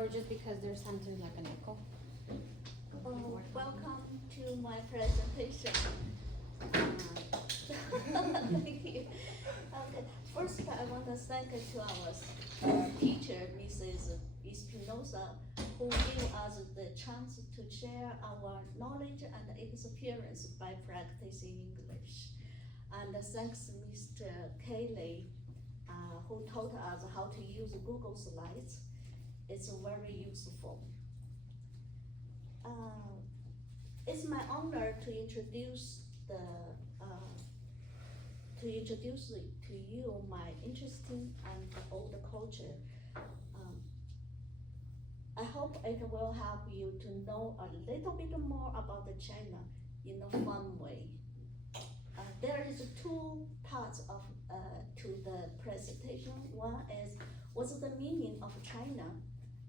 or just because there's something like an echo? Welcome to my presentation. Thank you. Okay. First, I want to thank to our teacher, Mrs. Espinosa, who gave us the chance to share our knowledge and experience by practicing English. And thanks Mr. Kelly, who taught us how to use Google Slides. It's very useful. It's my honor to introduce to you my interesting and old culture. I hope it will help you to know a little bit more about China in a fun way. There is two parts of to the presentation. One is what's the meaning of China.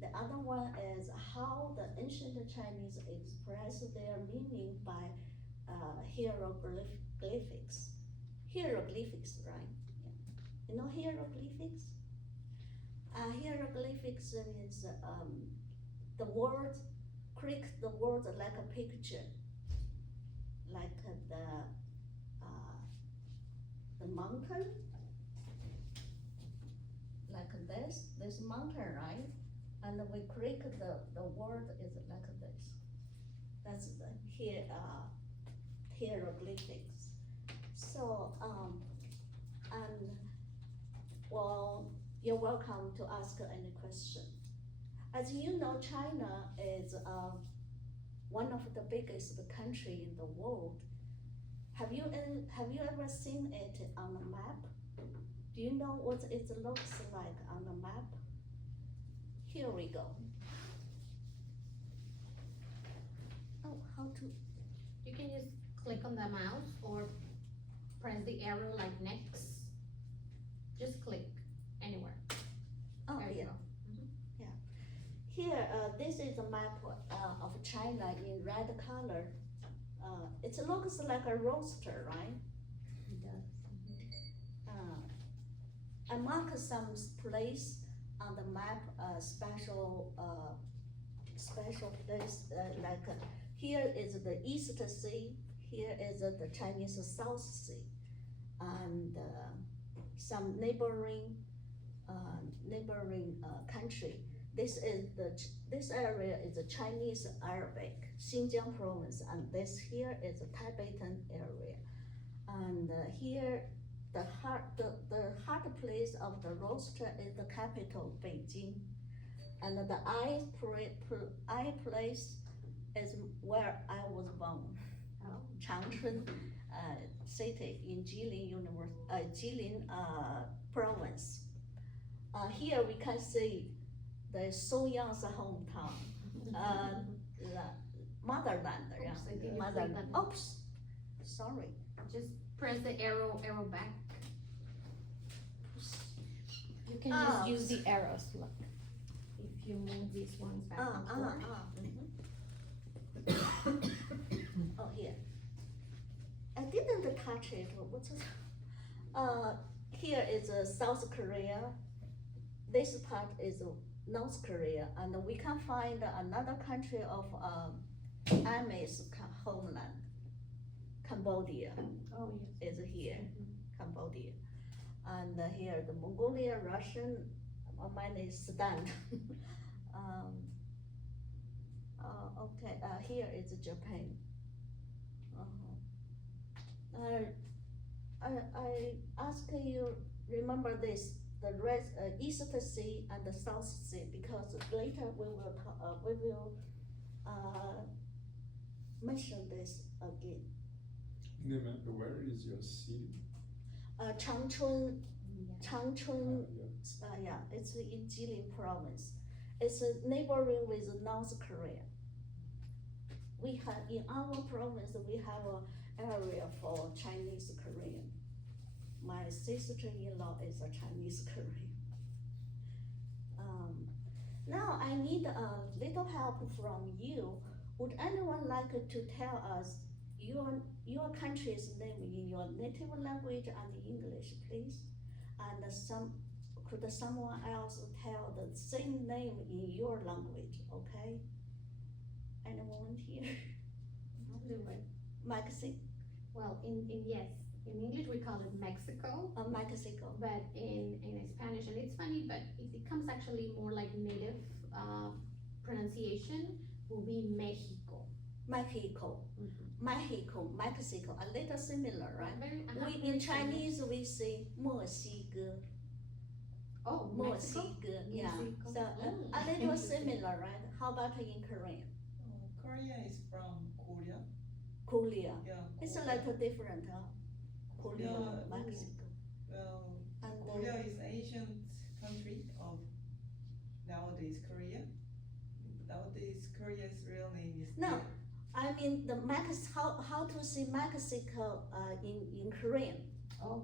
The other one is how the ancient Chinese express their meaning by hieroglyphics. Hieroglyphics, right? Yeah. You know hieroglyphics? Hieroglyphics is the word, create the word like a picture, like the mountain, like this mountain, right? And we create the word is like this. That's the hieroglyphics. So and well, you're welcome to ask any question. As you know, China is one of the biggest country in the world. Have you ever seen it on a map? Do you know what it looks like on a map? Here we go. Oh, how to? You can just click on the mouse or press the arrow like next. Just click anywhere. Oh, there you yeah. go. Yeah. Here, this is a map of China in red color. It looks like a roaster, right? It does. I mark some place on the map, special place, like here is the East Sea, here is the Chinese South Sea, and some neighboring country. This area is the Chinese Arabic, Xinjiang province, and this here is the Tibetan area. And here, the heart place of the roaster is the capital, Beijing. And the eye place is where I was born, Changchun city in Jilin province. Here we can see the So-Young's hometown, the motherland. Oops, I didn't Motherland. click on it. Oops, sorry. Just press the arrow back. You can Oh. just use the arrows, look. If you move these ones back and forth. Oh, here. I didn't touch it. What's it? Here is South Korea. This part is North Korea, and we can find another country of Ami's homeland, Cambodia. Oh, yes. Is here, Cambodia. And here the Mongolia, Russian, Afghanistan. Okay, here is Japan. I ask you, remember this, the East Sea and the South Sea, because later we will mention this again. In the map, where is your city? Changchun, Yeah. it's in Jilin province. It's neighboring with North Korea. We have, in our province, we have an area for Chinese Korean. My sister-in-law is a Chinese Korean. Now I need a little help from you. Would anyone like to tell us your country's name in your native language and English, please? And some could someone else tell the same name in your language, okay? Any volunteer? I'll do it. Mexico, Well, yes, in English we call it Mexico, Mexico. but in Spanish, and it's funny, but it comes actually more like native pronunciation will be Mexico. Mexico, Mexico, a little similar, right? Very, We in Chinese we say 墨西哥, oh, Mexico. 墨西哥, yeah. Mexico. So a little Interesting. similar, right? How about in Korean? Korea is from Korea. Korea. Yeah. It's a Korea. little different, huh? Korea, Yeah, Mexico. Well, And Korea is ancient country of nowadays Korea. Nowadays Korea's real name is No. I mean the how to say Mexico in Korean? Oh,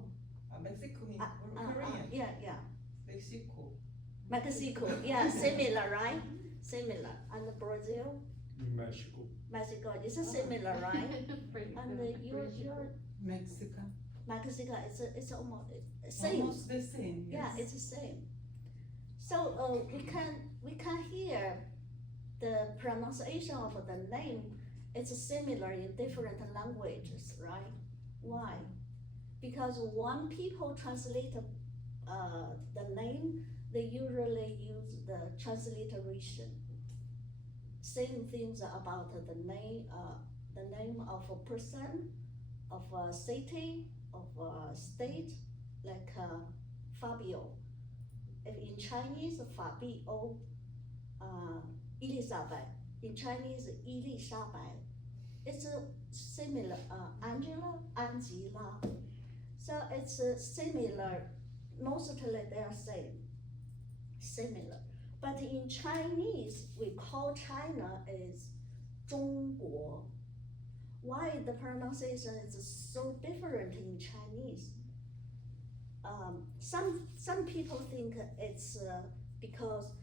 Mexico in Korean. Yeah. Mexico. Mexico, yeah, similar, right? Similar. And Brazil, Mexico. Mexico is similar, right? Pretty And good. your Mexico. Mexico is almost same. Almost the same. Yeah, Yes. it's the same. So we can hear the pronunciation of the name. It's similar in different languages, right? Why? Because when people translate the name, they usually use the transliteration. Same things about the name of a person, of a city, of a state, like Fabio. If in Chinese, Fabio, Elizabeth. In Chinese, 伊丽莎白. It's similar, Angela, Angela. So it's similar, mostly they are similar. But in Chinese, we call China is 中国. Why the pronunciation is so different in Chinese? Some people think it's because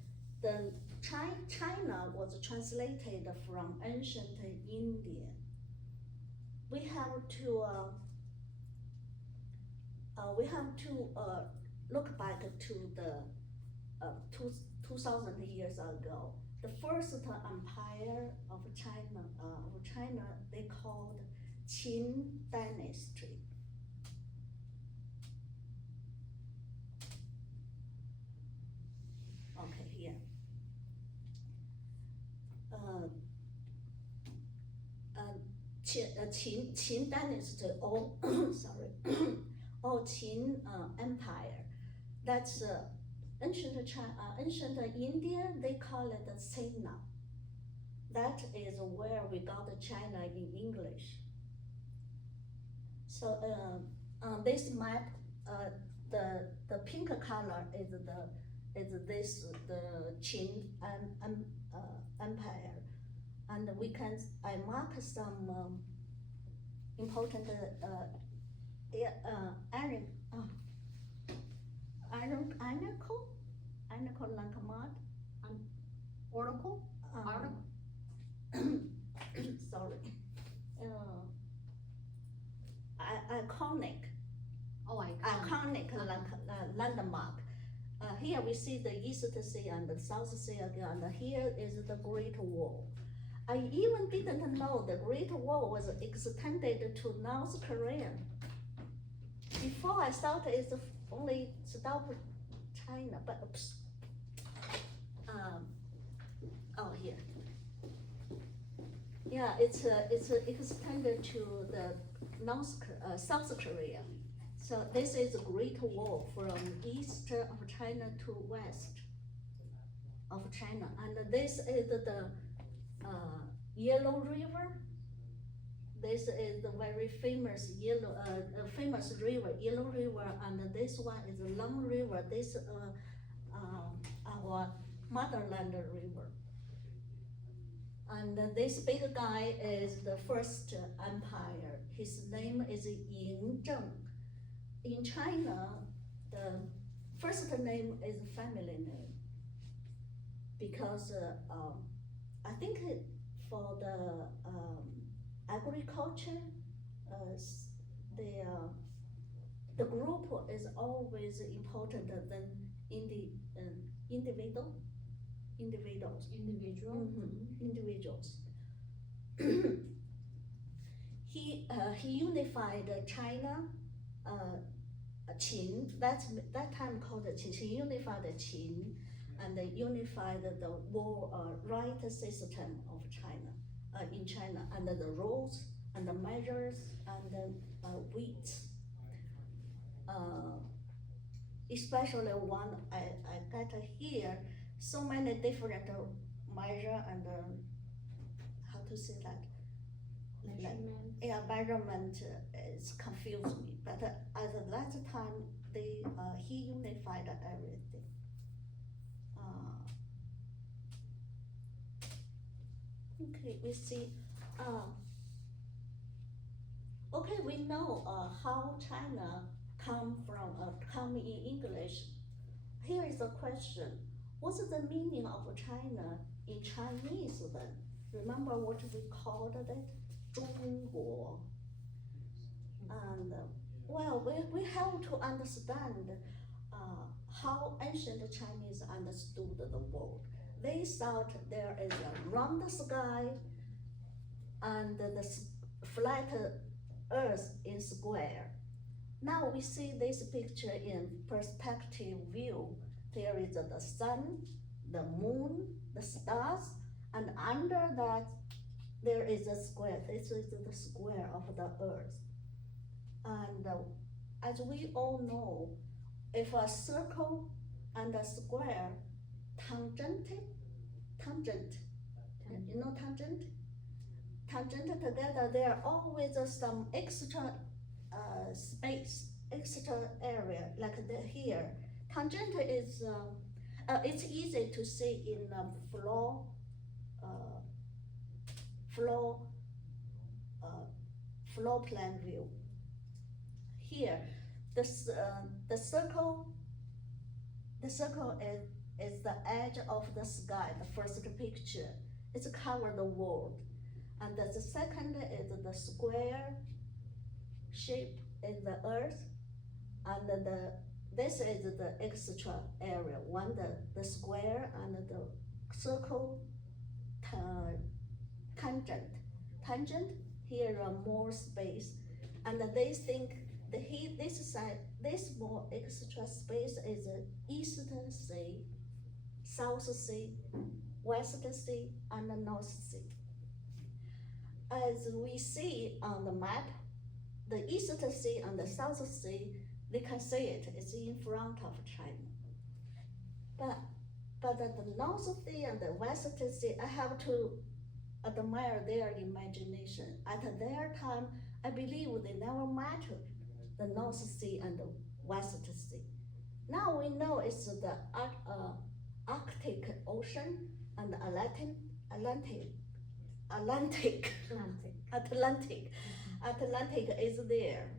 the China was translated from ancient India. We have to look back to the 2,000 years ago. The first empire of China, they called Qin Dynasty. Okay, here. Qin Dynasty, or sorry, or Qin Empire. That's ancient India. They call it the Cina. That is where we got China in English. So this map, the pink color is the Qin Empire. And I mark some important article like mud. Oracle? Sorry. Iconic. Oh, Iconic landmark. Here we see the East Sea and the South Sea again, and here is the Great Wall. I even didn't know the Great Wall was extended to North Korea. Before I thought it's only stopped China, but oops. Oh, here. Yeah, it's extended to the South Korea. So this is a Great Wall from east of China to west of China, and this is the Yellow River. This is the very famous famous river, Yellow River, and this one is a long river. This our motherland river. And this big guy is the first empire. His name is Yin Zheng. In China, the first name is family name because I think for the agriculture, the group is always important than individuals. Individual. Individuals. He unified China, Qin. That time called Qin. He unified Qin, and unified the right system of China, in China, and the rules and the measures and the weights. Especially one I got here, so many different measure and how to say that? Measurement. Yeah, measurement is confused me, but at that time, he unified everything. Okay, we see, okay, we know how China come in English. Here is a question. What's the meaning of China in Chinese then? Remember what we called it? 中国. And well, we have to understand how ancient Chinese understood the world. They thought there is a round sky and the flat earth is square. Now we see this picture in perspective view. There is the sun, the moon, the stars, and under that there is a square. This is the square of the earth. And as we all know, if a circle and a square tangent, you know tangent together, there are always some extra space, extra area, like here. Tangent is, it's easy to see in floor plan view. Here, the circle is the edge of the sky, the first picture. It's cover the world. And the second is the square shape in the earth. And this is the extra area, the square and the circle tangent, here are more space. And they think this side, this more extra space is Eastern Sea, South Sea, West Sea, and the North Sea. As we see on the map, the Eastern Sea and the South Sea, they can see it, it's in front of China. But the North Sea and the West Sea, I have to admire their imagination. At their time, I believe they never met the North Sea and the West Sea. Now we know it's the Arctic Ocean and the Atlantic is there.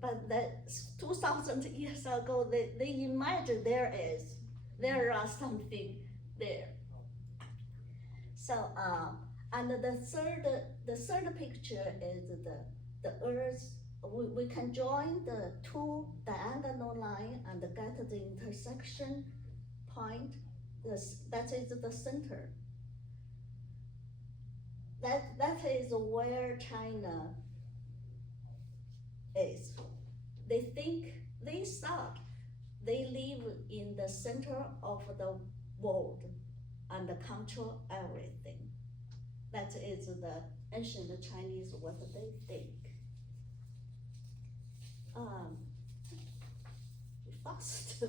But that 2,000 years ago, they imagined there are something there. So, and the third picture is the Earth. We can join the two diagonal line and get the intersection point. That is the center. That is where China is. They thought they live in the center of the world and control everything. That is the ancient Chinese, what they think. Fast.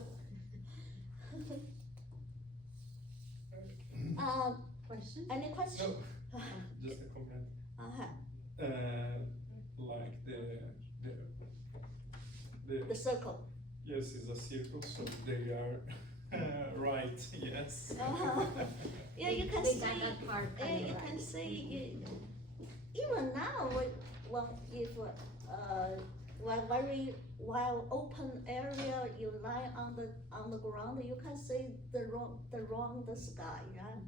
Question? Any question? No, just a comment. Like The circle. yes, it's a circle, so they are right. Yes. Yeah, you can They see. got that part Yeah, kinda you right. can see. Even now, if while open area, you lie on the ground, you can see the round sky, right?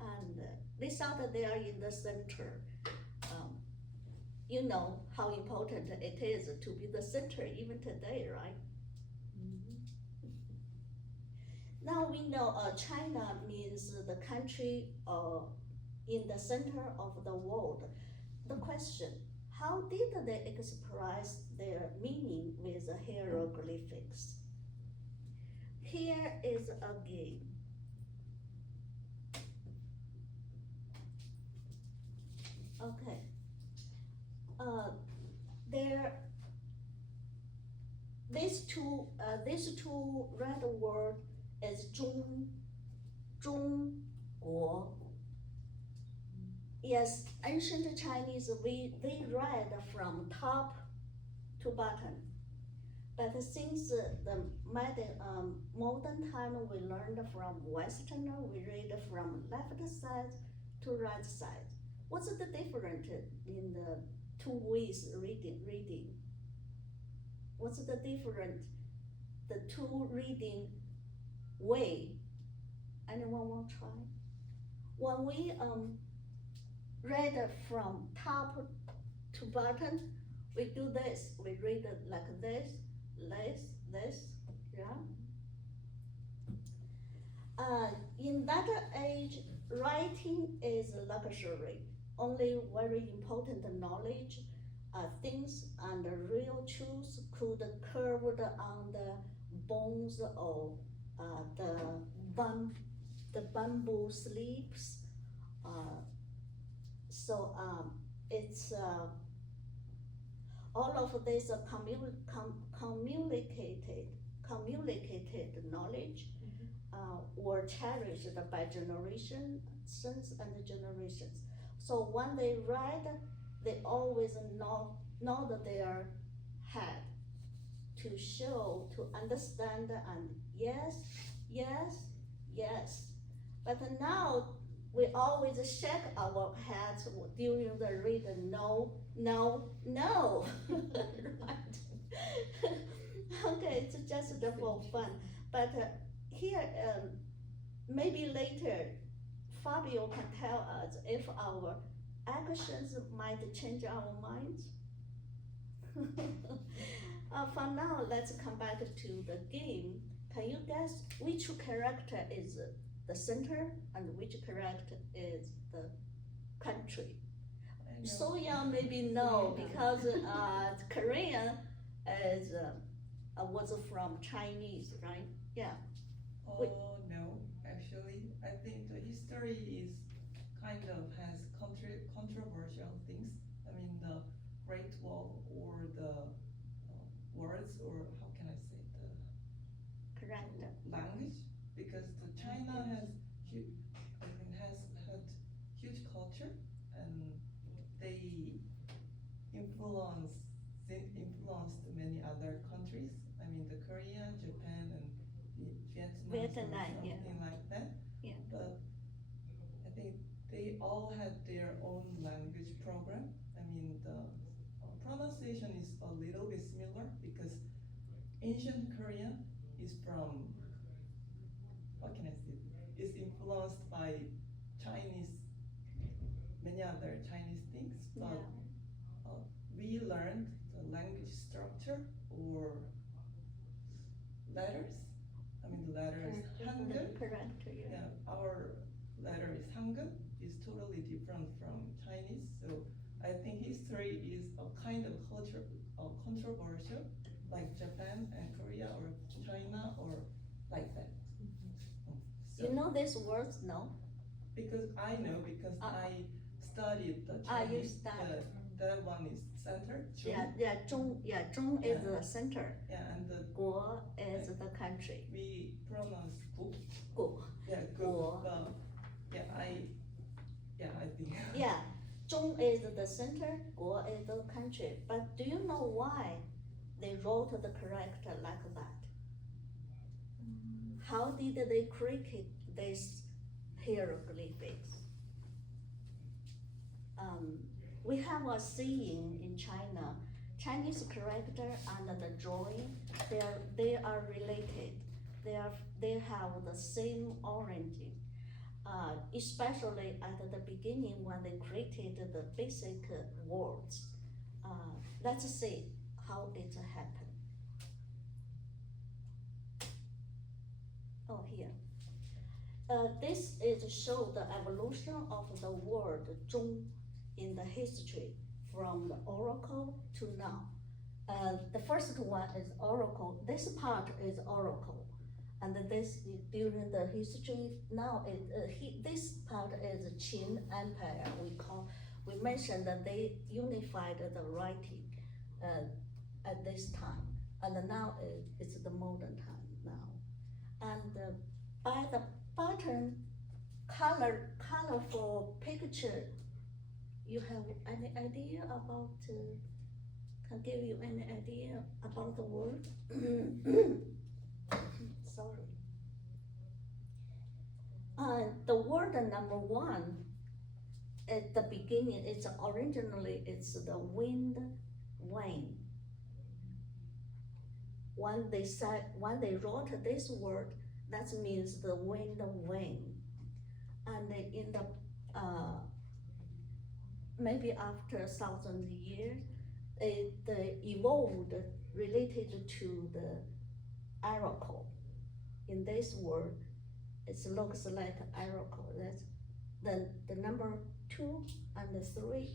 And they thought that they are in the center. You know how important it is to be the center even today, right? Now we know China means the country in the center of the world. The question, how did they express their meaning with hieroglyphics? Here is a game. Okay. These two red word is 中国. Yes, ancient Chinese they read from top to bottom. But since the modern time we learned from Western, we read from left side to right side. What's the difference in the two ways reading? What's the difference? The two reading way. Anyone want to try? When we read from top to bottom, we do this. We read it like this, yeah. In that age, writing is luxury. Only very important knowledge, things and real truths could curved on the bones of the bamboo sleeves. It's all of this communicated knowledge were cherished by generations and generations. So when they read, they always nod their head to show, to understand, and yes, yes, yes. But now we always shake our heads during the reading. No, no, no. Right? Okay, it's just for fun. But here, maybe later, Fabio can tell us if our actions might change our minds. For now, let's come back to the game. Can you guess which character is the center and which character is the country? So young, maybe no, because Korean is was from Chinese, right? Yeah. Oh, no, actually, I think the history is kind of has controversial things. I mean, the Great Wall or the words, or how can I say, the Correct. language, because the China has had huge culture, and they influenced many other countries. I mean, the Korea, Japan, and Vietnam, yeah. something like that. Yeah. But I think they all had their own language program. I mean, the pronunciation is a little bit similar because ancient Korean is from, what can I say, is influenced by Chinese, many other Chinese things, but we learned the language structure or letters. I mean, the letter is Hangul. Correct. Yeah. Yeah, our letter is Hangul, is totally different from Chinese. So I think history is a kind of controversial, like Japan and Korea or China or like that. So, You know these words, no? because I know, because I studied the You Chinese. studied. That one is center. Zhong is the center. Yeah, and the Guo is the country. we pronounce gu. Gu. Yeah, Guo. I think. Yeah, Zhong is the center, Guo is the country. But do you know why they wrote the character like that? How did they create this hieroglyphics? We have a saying in China, Chinese character and the drawing, they are related. They have the same origin. Especially at the beginning when they created the basic words. Let's see how it happened. Oh, here. This is show the evolution of the word 中 in the history from the oracle to now. The first one is oracle. This part is oracle, and this during the history now this part is Qin Empire. We mentioned that they unified the writing at this time, and now it's the modern time now. And by the pattern, colorful picture, you have any idea about? Can give you any idea about the word? Sorry. The word number one at the beginning, it's the wind wane. When they wrote this word, that means the wind wane. And in the maybe after 1,000 years, it evolved related to the oracle. In this word, it looks like oracle. That's the number 2 and the 3,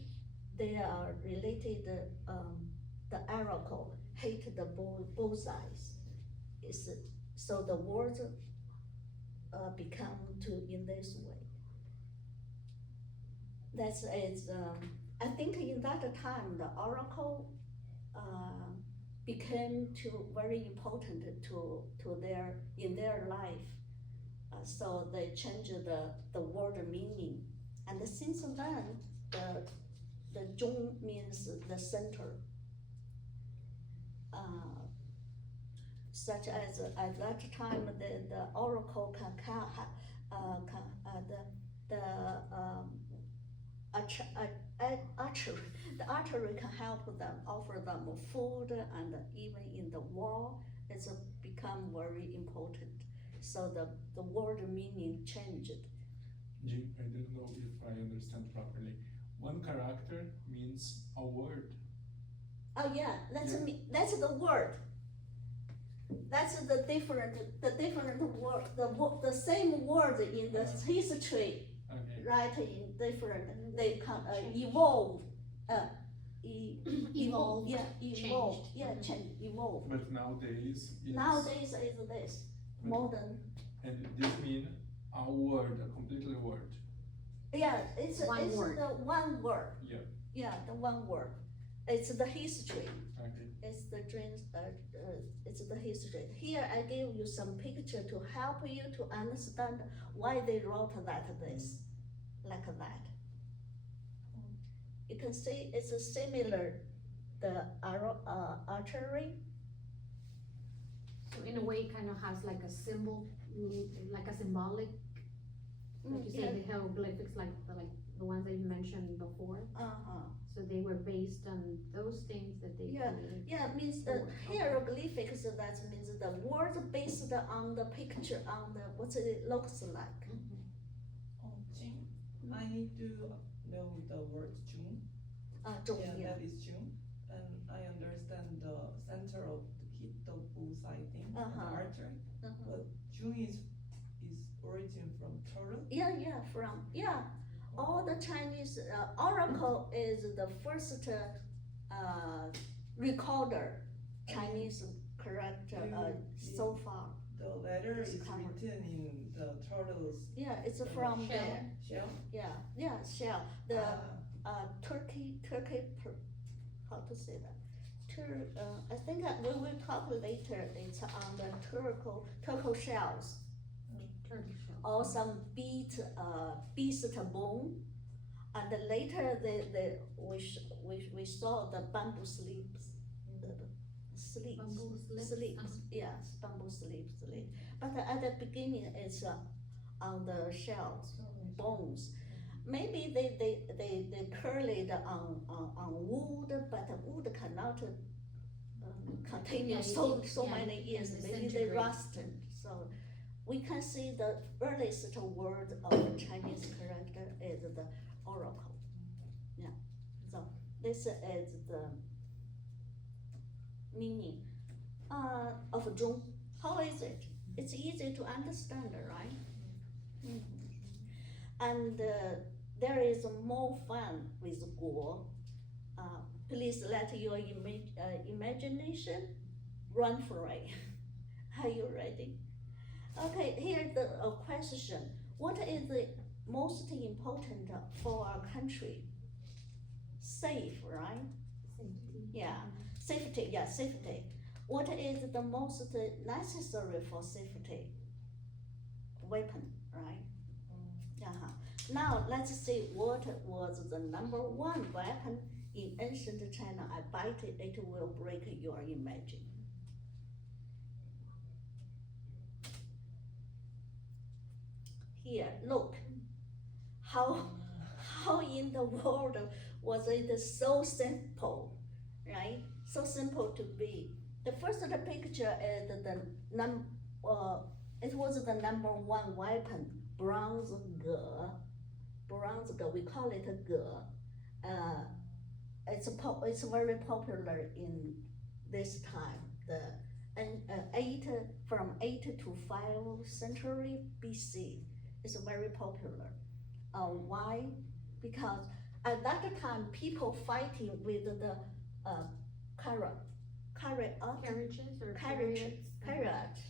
they are related. The oracle hit the bullseyes. So the words become in this way. That's it's. I think in that time the oracle became very important in their life. So they changed the word meaning, and since then the zhong means the center. Such as at that time the oracle the archery can help them, offer them food, and even in the war, it's become very important. So the word meaning changed. Jim, I don't know if I understand properly. One character means a word. Oh yeah, that's the word. That's the different word. The same word in the history. Okay. Right, in different, they can evolve, Evolve, yeah, evolve, changed. yeah, change, evolve. But nowadays it's Nowadays is this modern. And this means a word, a completely word. Yeah, it's One word. the one word. Yeah. Yeah, the one word. It's the history. Okay. It's the dreams. It's the history. Here I give you some picture to help you to understand why they wrote this, like that. You can see it's similar, the archery. So in a way, it kind of has like a symbol, like a symbolic, like you said, the hieroglyphics, like the ones that you mentioned before. So they were based on those things that they created. Yeah, means the hieroglyphics, that means the words based on the picture, on the what it looks like. Oh, Jing, I need to know the word June. Yeah. That is June. And I understand the center of hit the bullseye thing, the archery. But June is origin from turtle. All the Chinese oracle is the first recorder Chinese character so far. The letter It's is covered. written in the turtle's Yeah, it's from shell. shell. shell. The Turkey, how to say that? I think we will talk later. It's on the turtle shells, Turtle shell. or some beast bone, and then later we saw the bamboo sleeves, Bamboo slips. sleeves, yes, bamboo sleeves. But at the beginning, it's on the shells, bones. Maybe they curled on wood, but wood cannot continue so many years. Maybe they rusted. So we can see the earliest word of the Chinese character is the oracle. Yeah. So this is the meaning of Zhong. How is it? It's easy to understand, right? And there is more fun with Guo. Please let your imagination run free. Are you ready? Okay, here's the question. What is the most important for our country? Safe, right? Safety. Yeah, safety, yeah, safety. What is the most necessary for safety? Weapon, right? Uh-huh. Now let's see what was the number one weapon in ancient China. I bet it will break your imagine. Here, look, how in the world was it so simple, right? So simple to be. The first picture is it was the number one weapon, bronze ge. Bronze ge, we call it ge. It's very popular in this time. From 8 to 5th century BC. It's very popular. Why? Because at that time, people fighting with the Carriages or carriage,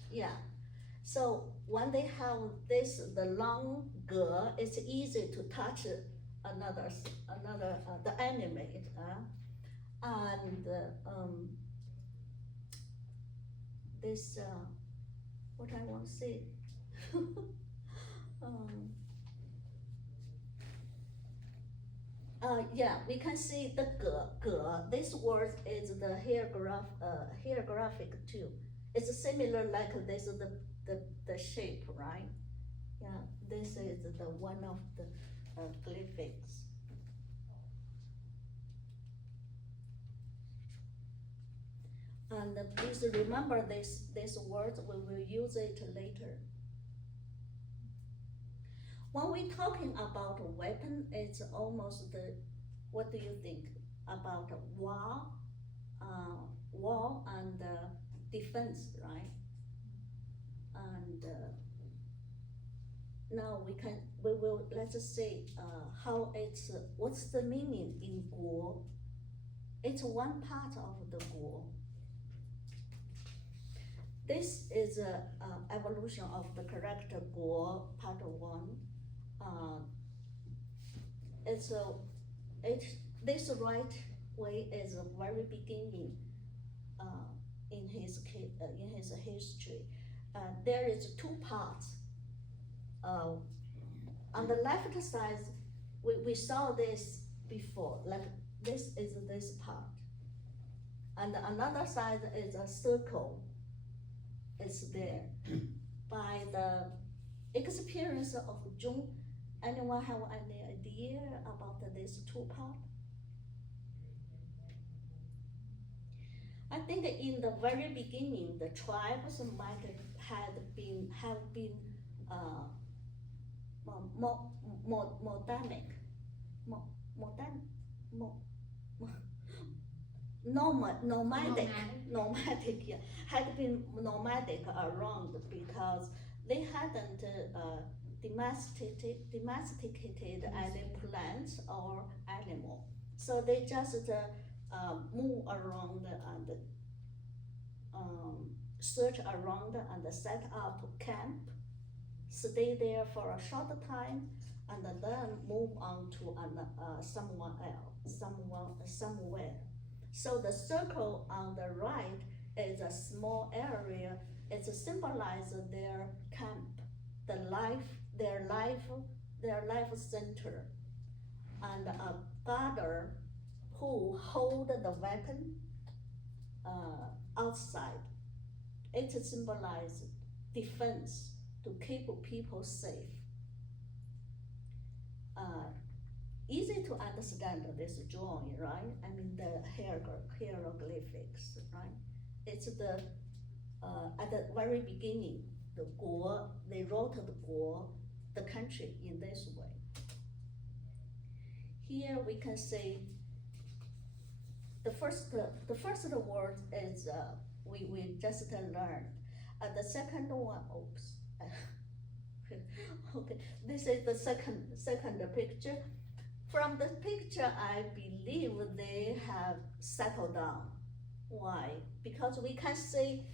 yeah. So when they have the long ge, it's easy to touch the enemy. And this what I want to say. Yeah, we can see the ge. This word is the hieroglyphic too. It's similar like this the shape, right? Yeah, this is the one of the glyphics. And please remember this word. We will use it later. When we're talking about a weapon, it's almost what do you think about war and defense, right? And now let's see what's the meaning in Guo. It's one part of the Guo. This is a evolution of the character Guo, part 1. This right way is the very beginning in his history. There is 2 parts. On the left side, we saw this before. Like this is this part, and another side is a circle. It's there. By the experience of Zhong, anyone have any idea about this 2 part? I think in the very beginning, the tribes might have been nomadic, yeah, had been nomadic around because they hadn't domesticated any plants or animal. So they just move around and search around and set up camp, stay there for a short time, and then move on to somewhere. So the circle on the right is a small area. It symbolizes their camp, their life center, and a guarder who hold the weapon outside. It symbolizes defense to keep people safe. Easy to understand this drawing, right? I mean the hieroglyphics, right? It's at the very beginning, the Guo, they wrote the Guo, the country, in this way. Here we can say the first word is we just learned. The second one, oops, Okay, this is the second picture. From the picture, I believe they have settled down. Why? Because we can see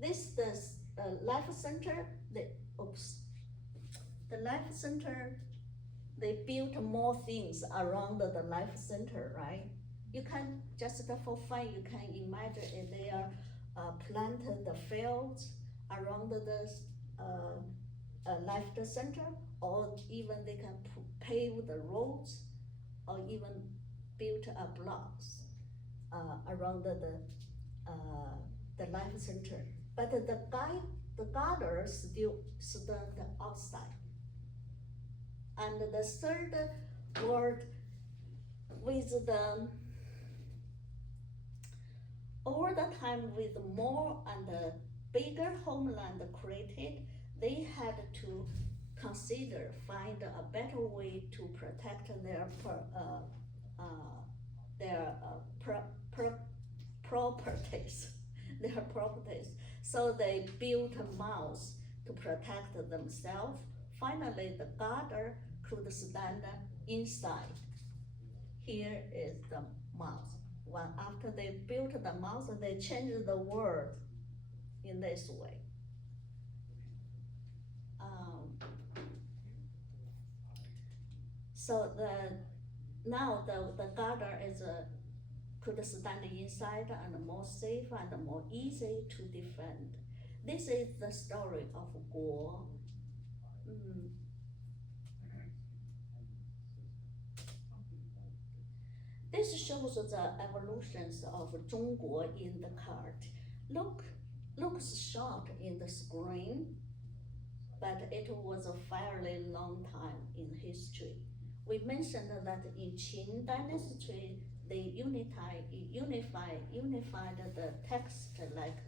this life center. The life center. They built more things around the life center, right? You can just for fun, you can imagine if they are planted the fields around the life center, or even they can pave the roads, or even build blocks around the life center. But the guarders still stand outside. And the third word, with the over the time, with more and bigger homeland created, they had to find a better way to protect their properties, their properties. So they built walls to protect themselves. Finally, the guarder could stand inside. Here is the mouth. Well, after they built the mouth, they changed the word in this way. So now the guarder could stand inside and more safe and more easy to defend. This is the story of Guo. This shows the evolutions of Zhongguo in the card. Looks short in the screen, but it was a fairly long time in history. We mentioned that in Qin Dynasty, they unified the text like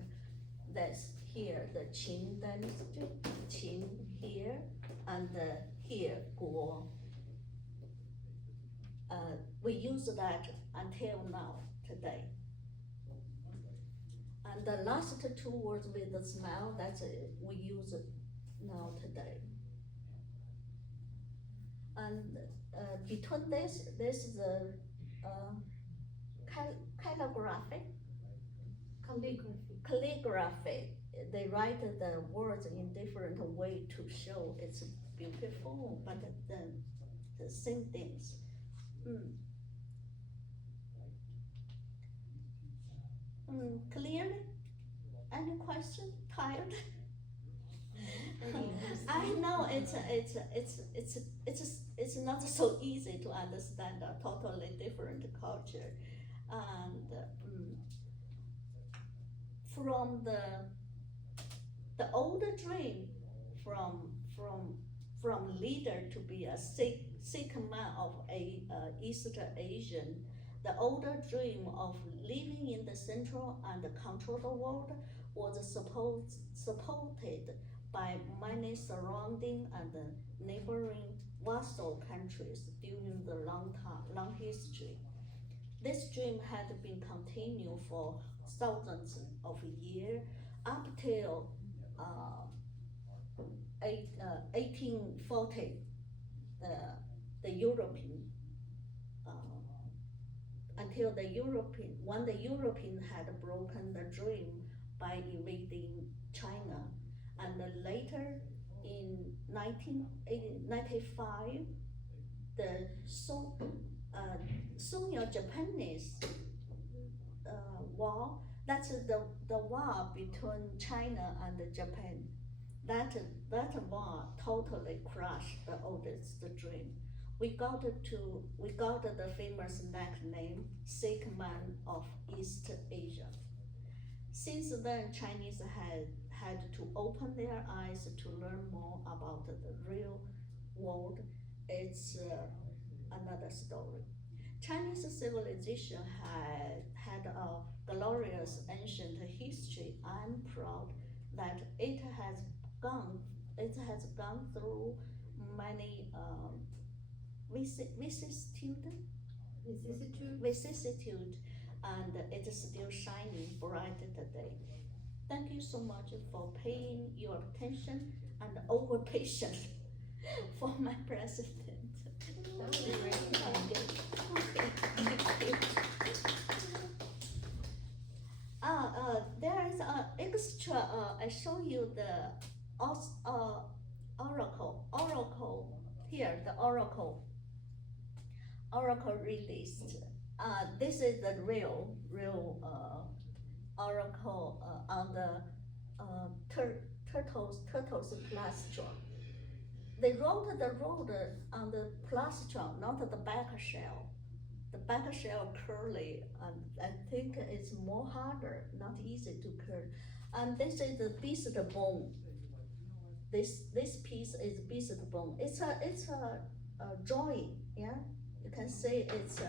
this. Here, the Qin Dynasty, Qin here, and here, Guo. We use that until now, today. And the last two words with the smile, that's it. We use it now today. And between this is the calligraphy. They write the words in different way to show it's beautiful, but the same things. Clearly? Any question? Tired? I know it's not so easy to understand a totally different culture, and from the older dream from leader to be a sick man of East Asian, the older dream of living in the central and control the world was supported by many surrounding and neighboring vassal countries during the long history. This dream had been continued for thousands of years up till 1840. The European until when the European had broken the dream by invading China, and later in 1995, the Sino-Japanese war. That's the war between China and Japan. That war totally crushed the oldest dream. We got the famous nickname "Sick Man of East Asia." Since then, Chinese had to open their eyes to learn more about the real world. It's another story. Chinese civilization had a glorious ancient history. I'm proud that it has gone through many vicissitude, and it is still shining bright today. Thank you so much for paying your attention and over patience for my president. That was great. Okay, thank you. There is an extra, I show you the oracle here, the oracle released. This is the real oracle on the turtle's plastron. They wrote the road on the plastron, not the back shell. The back shell curly, and I think it's more harder, not easy to curl. And this is the beast bone. This piece is beast bone. It's a drawing, yeah. You can see it's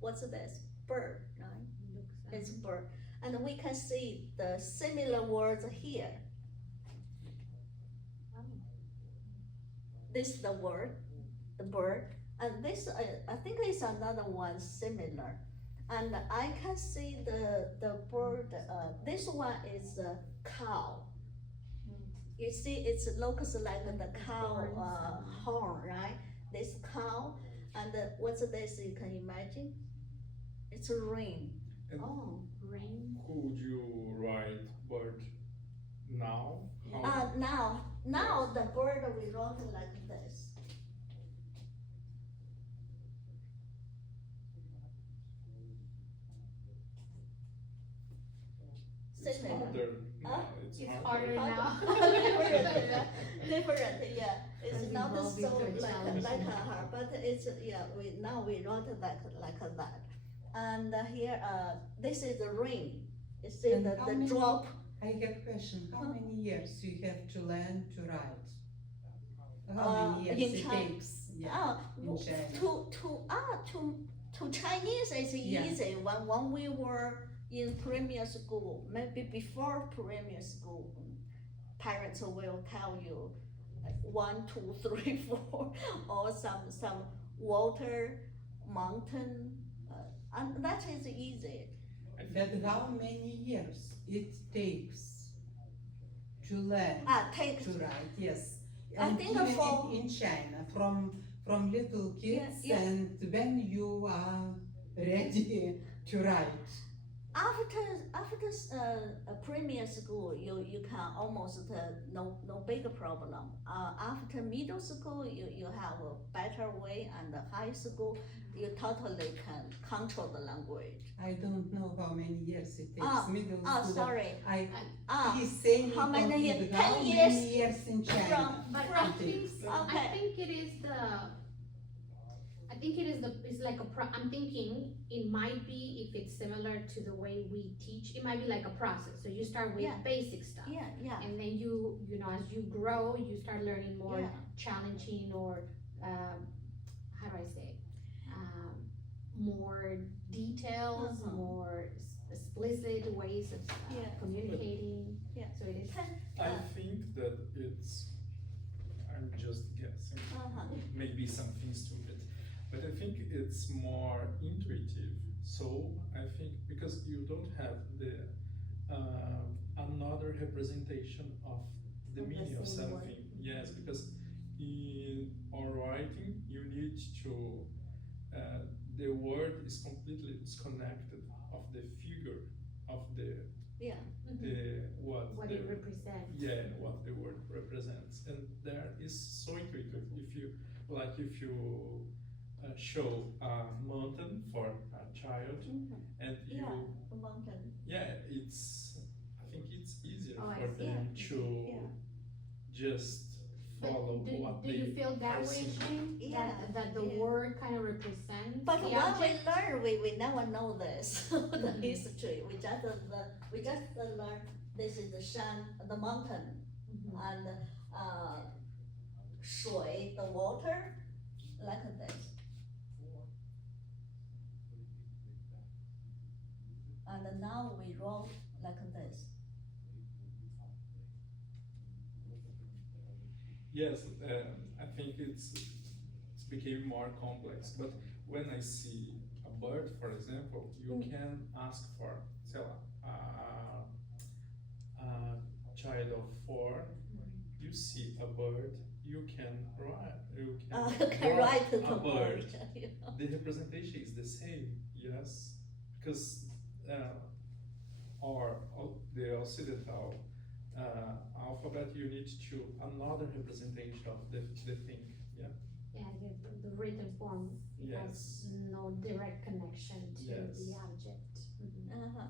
what's this? Bird, right? It's bird, and we can see the similar words here. This is the word, the bird. And this, I think is another one similar. And I can see the bird, this one is a cow. You see, it looks like the cow horn, right? This cow, and what's this, you can imagine? It's a ring. And Oh, rain. could you write bird now? Now the bird we wrote like this. It's Similar. harder now. It's harder now. Different, yeah. It's It's not evolving so to a like challenge. her, but it's we wrote it like that. And here this is the ring. You see And how the many- drop. I have a question. How many years you have to learn to write? How Uh, many years in it China- takes? Yeah, in China. To Chinese it's Yeah. easy. When we were in primary school, maybe before primary school, parents will tell you 1, 2, 3, 4, or some water, mountain, and that is easy. But how many years it takes to learn Take to write? Yes. I And think even for- in China, from little kids, Yeah. and when you are ready to write. after primary school, you can almost no big problem. After middle school, you have a better way, and high school, you totally can control the language. I don't know how many years it takes. Ah, Middle school. but sorry. He's saying How many about years? how 10 many years years in China. But From- I think Okay. it's like I'm thinking it might be, if it's similar to the way we teach, it might be like a process. So you start with Yeah. basic stuff. Yeah. And then you know, as you grow, you start learning more Yeah. challenging or, how do I say, more details, Uh-huh. more explicit ways of Yeah. communicating. Yeah. So it is. I think that I'm just guessing, maybe some things to it, but I think it's more intuitive. So I think because you don't have the another representation of the Of the meaning of same word. something. Yes, because in our writing you need to the word is completely disconnected of the figure of the what What the it represents. yeah, what the word represents, and there is so intuitive. If you show a mountain for a child, and you The mountain. it's I think it's easier Oh, I for see. them Yeah. to Yeah. just follow what Do they you feel that are way, seeing. Shane? Yeah, That the yeah. word kind of represents But the when we object? learn, we never know this, the history. We just learn this is the shan, the mountain, Mhm. and shui, the water, like this. And now we wrote like this. Yes, I think it's became more complex. But when I see a bird, for example, you can ask for, sei lá, child of 4, you see a bird, you can write, you You can draw write the a bird. word. The representation is the same, yes, because or the occidental alphabet, you need to another representation of the thing, yeah. Yeah, the written form has Yes. no direct connection to Yes. the object. Uh-huh.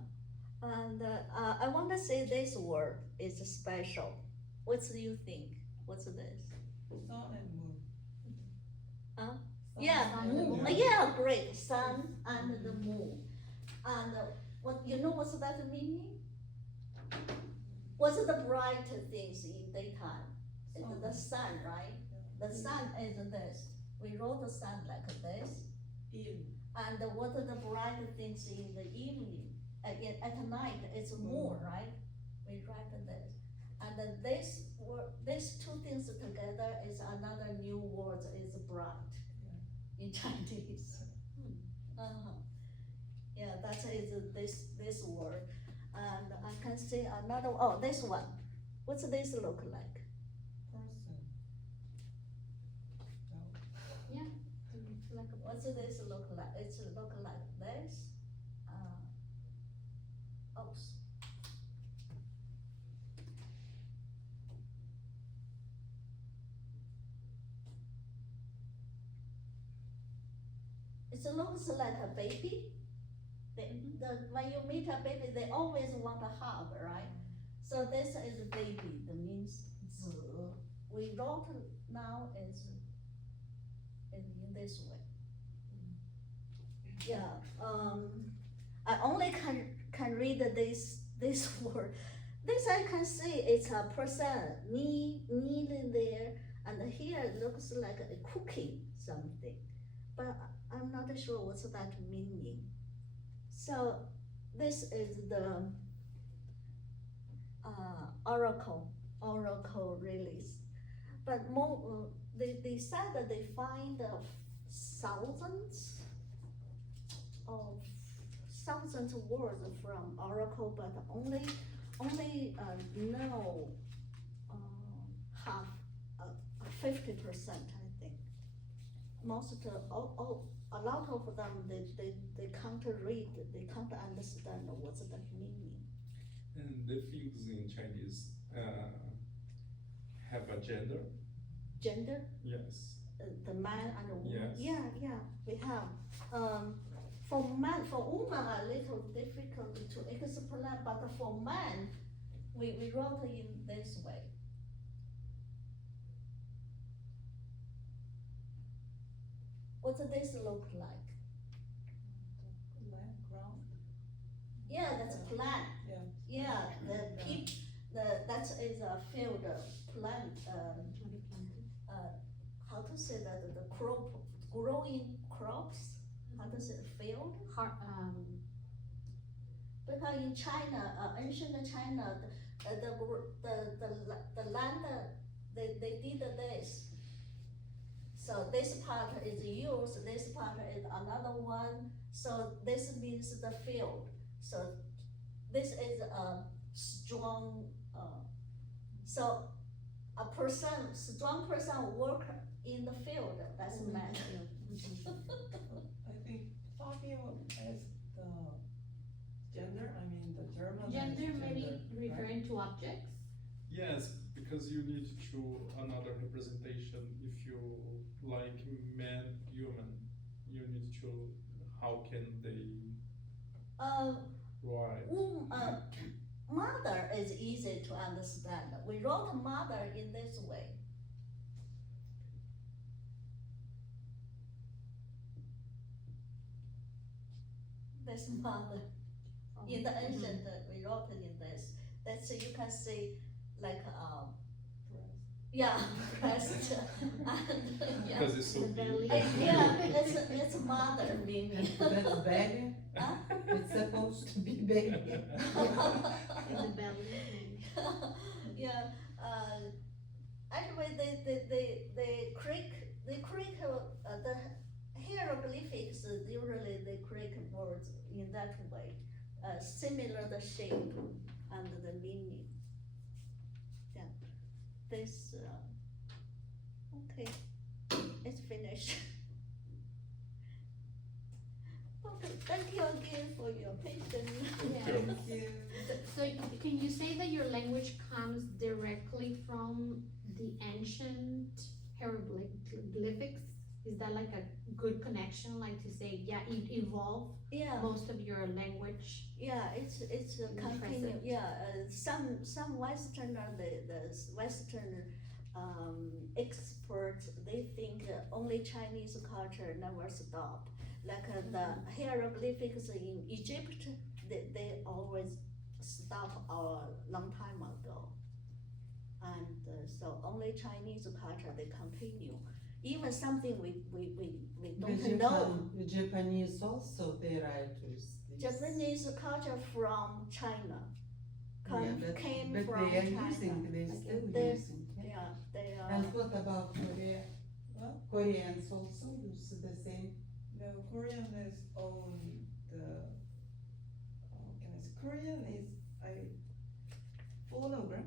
And I want to say this word is special. What do you think? What's this? Sun and moon. Huh? Sun Yeah, and moon. moon. Yeah, great. Sun and the moon. And what you know what's that meaning? What's the bright things in daytime? It's the sun, right? The sun is this. We wrote the sun like this. In. And what are the bright things in the evening? At night, it's moon, right? We write this. And then this word, these two things together is another new word, is bright in Chinese. Uh-huh. Yeah, that is this word. And I can say another, oh, this one. What's this look like? Person. No. Yeah, it's like a What's this look like? It's look like this. Oops. It looks like a baby. When you meet a baby, they always want a hug, right? So this is baby, that means 子. We wrote now is in this way. Yeah, I only can read this word. This I can see it's a person kneeling there, and here it looks like a cooking something, but I'm not sure what's that meaning. So this is the oracle release, but more they said that they find thousands words from oracle, but only know half 50%, I think. Most a lot of them they can't read, they can't understand what's that meaning. And the things in Chinese have a gender. Gender, Yes. the man and the woman. Yes. Yeah, we have. For woman a little difficult to explain, but for man, we wrote in this way. What does this look like? Land, ground. Yeah, that's a plant. Yeah. Yeah, that is a field plant. How to say that? The crop, growing crops. How to say field? Because in China, ancient China, the land they did this. So this part is yours, this part is another one. So this means the field. So this is a strong. So a person, strong person work in the field. That's man. I think Fabio as the gender, I mean the German has Gender maybe right? referring to objects. Yes, because you need to another representation. If you like man, human, you need to. How can they write? Mother is easy to understand. We wrote mother in this way. This mother. In the ancient, we wrote it in this. That's you can see like yeah, breast and yeah. Because it's so The big. belly. Yeah, it's mother meaning. That's belly. Huh? It's supposed to be belly. In the belly. Yeah. Actually, they create the hieroglyphics. Usually, they create words in that way, similar the shape and the meaning. this, okay, it's finished. Okay, thank you again for your patience. Yeah. Thank you. So can you say that your language comes directly from the ancient hieroglyphics? Is that like a good connection, like to say, yeah, it evolved Yeah, most of your language? yeah, it's a continue, Present. yeah, some Westerner, the Western, experts, they think only Chinese culture never stop. Like the hieroglyphics in Egypt, they always stop a long time ago. And so only Chinese culture, they continue. Even something we don't know. The Japanese also, they write with this. Japanese culture from China. Came but from they are China. using, they still They're- using. Yeah, they are. And what about Korea? What? Koreans also use the same. No, Korean has own the, can I say, Korean is phonogram.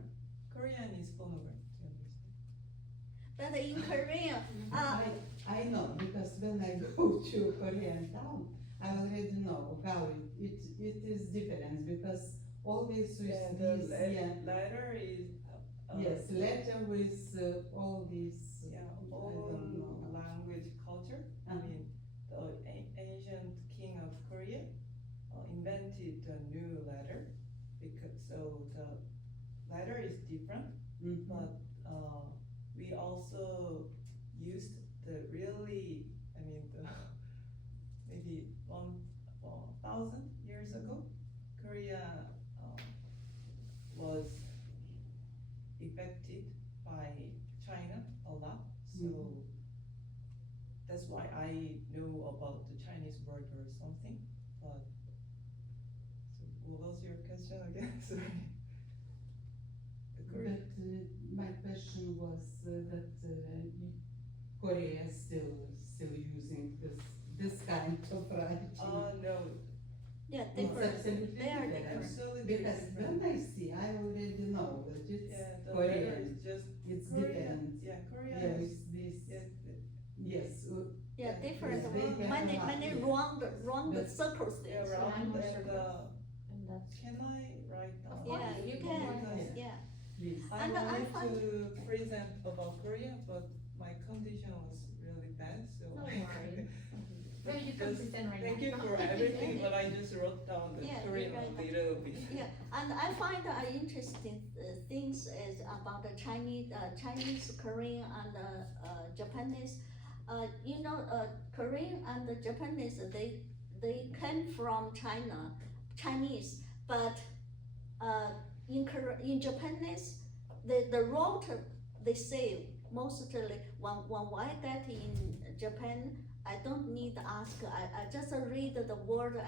Korean is phonogram. Do you understand? But in Korea, I know, because when I go to Korean town, I already know how it is different, because always with Yeah, these, letter is. yes, letter with all these, Yeah, I don't own know. language culture. I mean, the ancient king of Korea invented a new letter, because so the letter is different, Mhm. but we also used the really, I mean, the maybe 1,000 years ago, Korea was affected by China a lot, so that's why I know about the Chinese word or something. But so what was your question again? Sorry. The Korean. But my question was that Korea is still using this kind of writing. No, yeah, It's different. absolutely They are different. different. absolutely Because different. when I see, I already know that it's Yeah, the letter Korean. is just It's Korean. different. Yeah, Korean Yeah, is, with this, yeah, yes, Yeah, Yeah, different. yes, they have Many a lot, many yeah. round But- circles yeah, there. round I know and circles. And that's, can I write down? Of course, Yeah, you you can. can. Because Yeah. please. I And I wanted find- to present about Korea, but my condition was really bad, so. no worries. Maybe you can Just present right now. Thank you for everything, but I just wrote down the Yeah, Korean you a write little bit. Yeah, and I find interesting things is about the Chinese, Korean, and Japanese. Korean and the Japanese, they came from China, Chinese, but in Japanese, the root they say mostly when I get in Japan, I don't need to ask. I just read the word.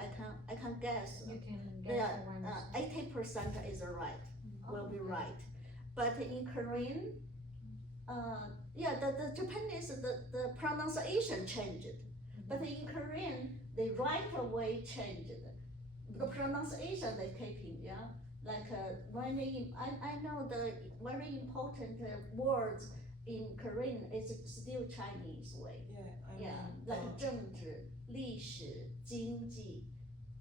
I can guess. You can Yeah, guess the ones. 80% is right, will be right. But in Korean, the Japanese, the pronunciation changed. But in Korean, they right away changed. The pronunciation they keeping, yeah. Like I know the very important words in Korean is still Chinese way. Yeah, Yeah, I like mean, 政治、历史、经济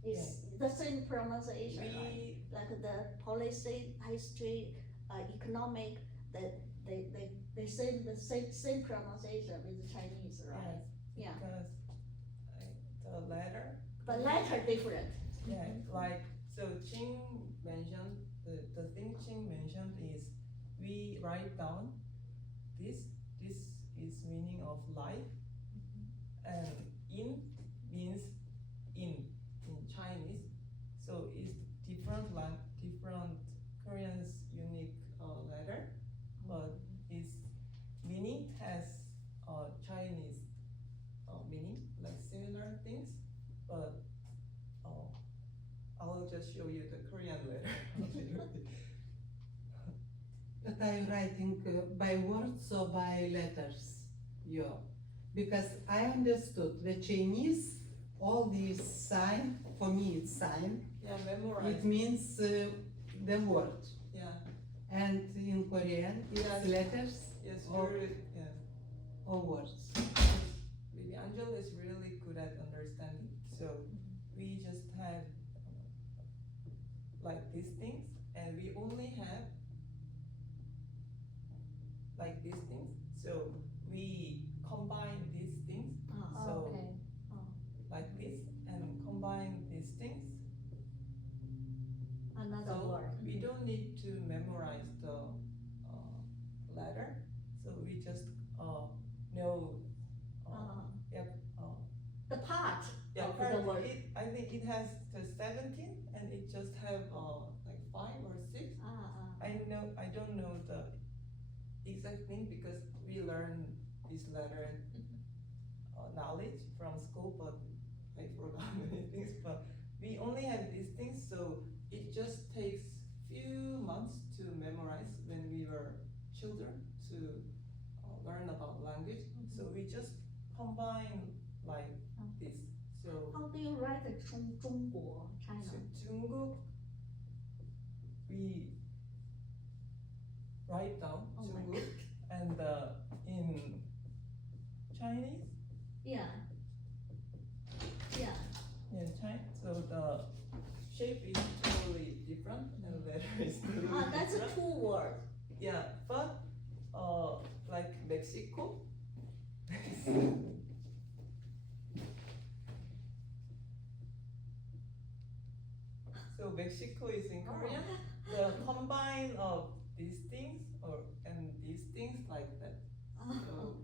is the same pronunciation, right? Like the policy, history, economic, they say the same pronunciation with the Chinese, right? yes, Yeah. because the letter. But letter different. Yeah, like, so Qin mentioned, the thing Qin mentioned is, we write down this is meaning of life, and in means in Chinese, so it's different Korean's unique letter, but its meaning has Chinese meaning, like similar things, but I'll just show you the Korean letter. But are you writing by words or by letters? Yeah, because I understood the Chinese, all these sign, for me it's sign, Yeah, memorize. it means the word. Yeah, And in Korean, it's Yes. letters Yes, or, yeah. or words. Maybe Angel is really good at understanding. So we just have like these things, and we only have like these things. So we combine these things. Uh-huh. So Okay. like this, and combine these things. Another So word. we don't need to memorize the letter. So we just know. Yep. The part Yeah, of the word. I think it has the 17, and it just have like 5 or 6. I don't know the exact thing because we learn this letter knowledge from school, but I forgot many things. But we only have these things, so it just takes few months to memorize when we were children to learn about language. So we just combine like this. So How do you write it from 中国, China? 중국, we write down Oh my 중국, and in Chinese, Yeah. Yeah. so the shape is totally different and the letter is totally That's a different. 2 word. Yeah, but like Mexico, so Mexico is in Korean. The combine of these things and these things like that. So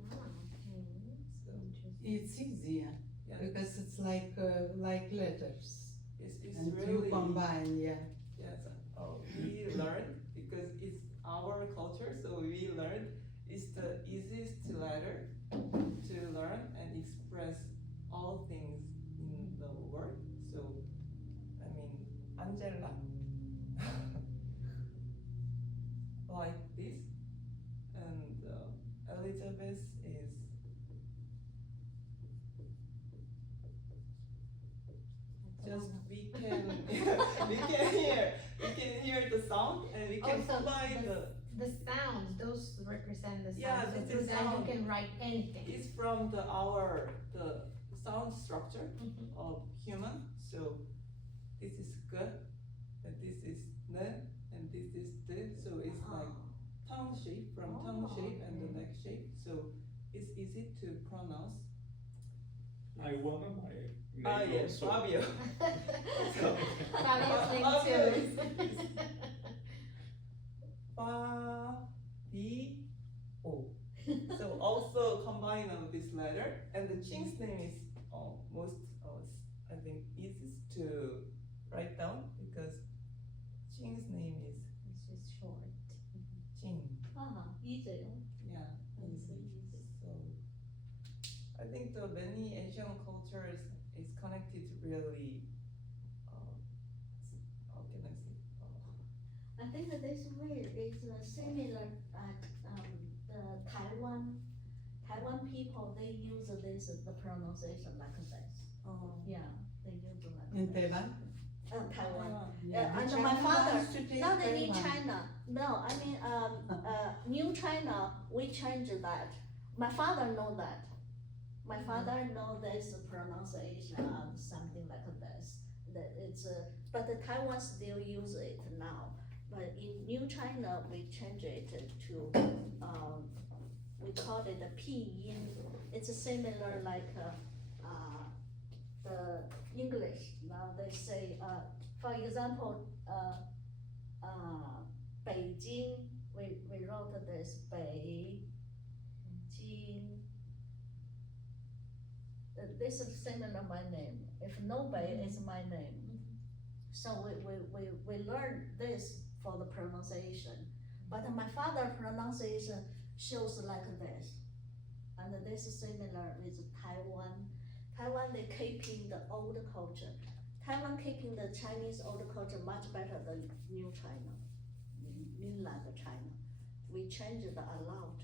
It's easier yeah, because it's like letters. it's And really you combine, yeah. yes. We learned because it's our culture, so we learned it's the easiest letter to learn and express all things in the word. So I mean, Angela like this, and Elizabeth is just we can hear the sound, and we can Also, combine the sounds, those represent the sounds. Yeah, So this through is that sound. you can write anything. it's from the sound structure of human. So this is good, and this is ne, and this is the. So it's like tongue shape from tongue shape and the neck shape. So it's easy to pronounce. I wanna my name Yes, also. Fabio. Fabio's name Fabio too. Fabio. So also combine of this letter, and the Qing's name is most I think easiest to write down because Qing's name is It's just short. Qing. Easy. Yeah, Easy. so I think the many Asian cultures is connected really. How can I say? I think that this word is similar the Taiwan people, they use the pronunciation like this. Yeah, they use it like In this. Taiwan? Taiwan. Yeah. And China my father, wants to take not in Taiwan. China, no, I mean, New China, we changed that. My father know that. My father know this pronunciation of something like this. That it's, but the Taiwan still use it now. But in New China, we change it to, we call it the pinyin. It's similar like, the English. Now they say, for example, Beijing, we wrote this Beijing. This is similar my name. If no Bei is my name. So we learn this for the pronunciation. But my father pronunciation shows like this. And this is similar with Taiwan. Taiwan, they keeping the old culture. Taiwan keeping the Chinese old culture much better than New China, mainland China. We changed it a lot.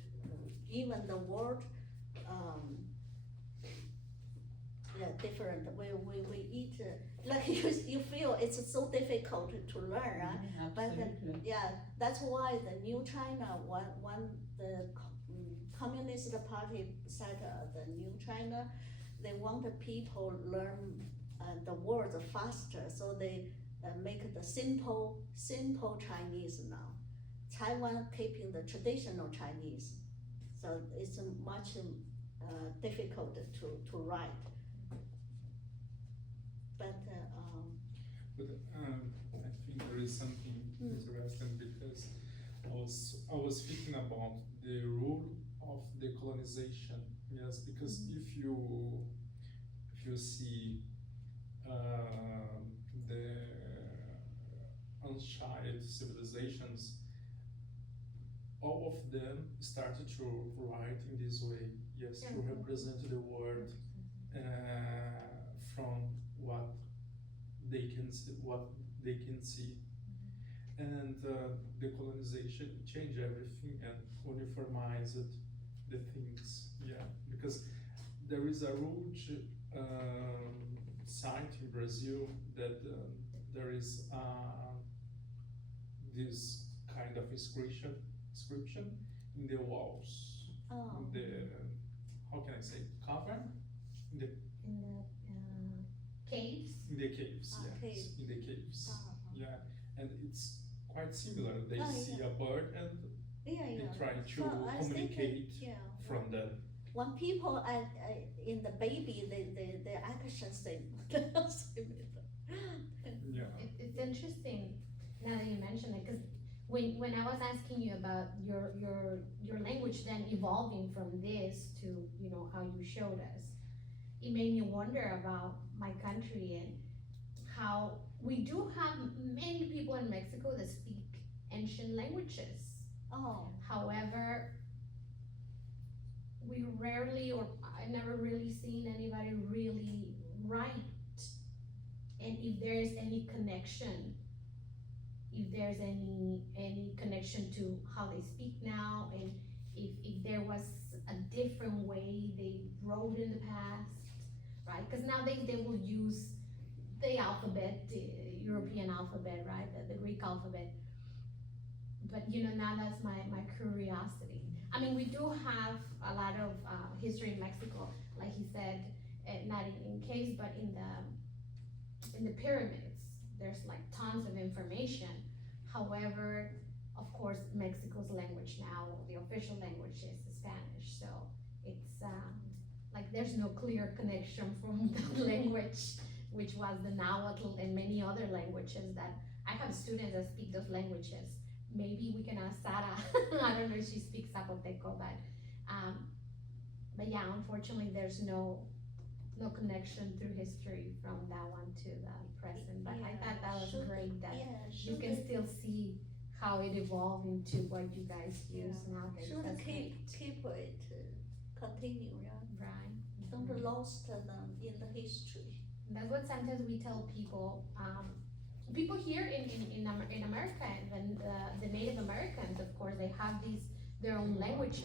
Even the word, yeah, different. We eat like you feel it's so difficult to learn, right? But Absolutely. yeah, that's why the New China, when the Communist Party set the New China, they want the people learn the words faster, so they make the simple Chinese now. Taiwan keeping the traditional Chinese, so it's much difficult to write. But But I think there is something interesting because I was thinking about the rule of the colonization. Yes, because if you see the ancient civilizations, all of them started to write in this way. Yes, to represent the world from what they can see, and the colonization changed everything and uniformized the things. Yeah, because there is a huge site in Brazil that there is this kind of inscription in the walls, in the, how can I say, cover, in the Caves? in the caves, yes, Cave. in the caves, yeah, and it's quite similar. They Oh, see yeah. a bird and they try to So I think communicate from that. when people are in the baby, their action same. Yeah. It's interesting now that you mention it, because when I was asking you about your language then evolving from this to, you know, how you showed us, it made me wonder about my country and how we do have many people in Mexico that speak ancient languages. Oh, However, we rarely, or I never really seen anybody really write. And if there is any connection, if there's any connection to how they speak now, and if there was a different way they wrote in the past, right? Because nowadays they will use the alphabet, the European alphabet, right? The Greek alphabet. But you know, now that's my curiosity. I mean, we do have a lot of history in Mexico, like he said, not in caves, but in the pyramids. There's like tons of information. However, of course, Mexico's language now, the official language is Spanish. So it's like there's no clear connection from the language, which was the Nahuatl and many other languages that I have students that speak those languages. Maybe we can ask Sara. I don't know if she speaks Zapoteco, but yeah, unfortunately, there's no connection through history from that one to the present. But I thought that was great that you can still see how it evolved into what you guys use nowadays. should That's keep great. it continue, right? Right. Don't lost them in the history. That's what sometimes we tell people. People here in America, and the Native Americans, of course, they have their own language